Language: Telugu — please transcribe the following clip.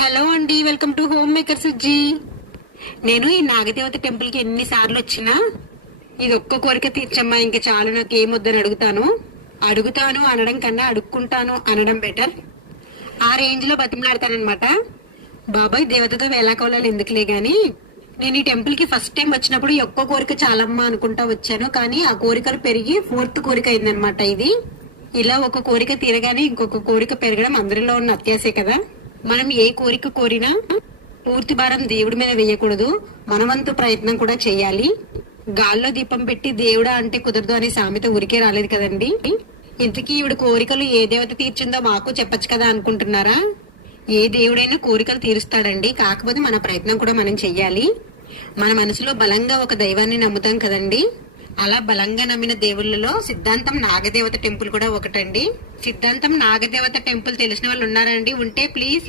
హలో అండి, welcome to home maker Sujji. నేను ఈ నాగదేవత టెంపుల్ కి ఎన్నిసార్లు వచ్చినా ఇది ఒక్క కోరిక తీర్చమ్మా ఇంకా చాలు నాకు ఏమొద్దని అడుగుతాను అనడం కన్నా అడుక్కుంటాను అనడం బెటర్. ఆ రేంజ్ లో బతిమలాడతానమాట. బాబాయ్ దేవతతో వేలాకోలాలు ఎందుకులే గాని, నేను ఈ టెంపుల్ కి ఫస్ట్ టైం వచ్చినప్పుడు ఈ ఒక్క కోరిక చాలమ్మా అనుకుంటా వచ్చాను. కానీ ఆ కోరికలు పెరిగి 4th కోరిక అయిందనమాట ఇది. ఇలా ఒక కోరిక తీరగానే ఇంకొక కోరిక పెరగడం అందరిలో ఉన్న అత్యాసే కదా. మనం ఏ కోరిక కోరినా పూర్తి భారం దేవుడి మీద వేయకూడదు, మనవంతు ప్రయత్నం కూడా చేయాలి. గాల్లో దీపం పెట్టి దేవుడా అంటే కుదరదు అనే సామెత ఊరికే రాలేదు కదండి. ఇంతకీ ఈవిడ కోరికలు ఏ దేవత తీర్చిందో మాకు చెప్పచ్చు కదా అనుకుంటున్నారా? ఏ దేవుడైనా కోరికలు తీరుస్తాడండి, కాకపోతే మన ప్రయత్నం కూడా మనం చెయ్యాలి. మన మనసులో బలంగా ఒక దైవాన్ని నమ్ముతాం కదండి. అలా బలంగా నమ్మిన దేవుళ్ళలో సిద్ధాంతం నాగదేవత టెంపుల్ కూడా ఒకటండి. సిద్ధాంతం నాగదేవత టెంపుల్ తెలిసిన వాళ్ళు ఉన్నారండి? ఉంటే ప్లీజ్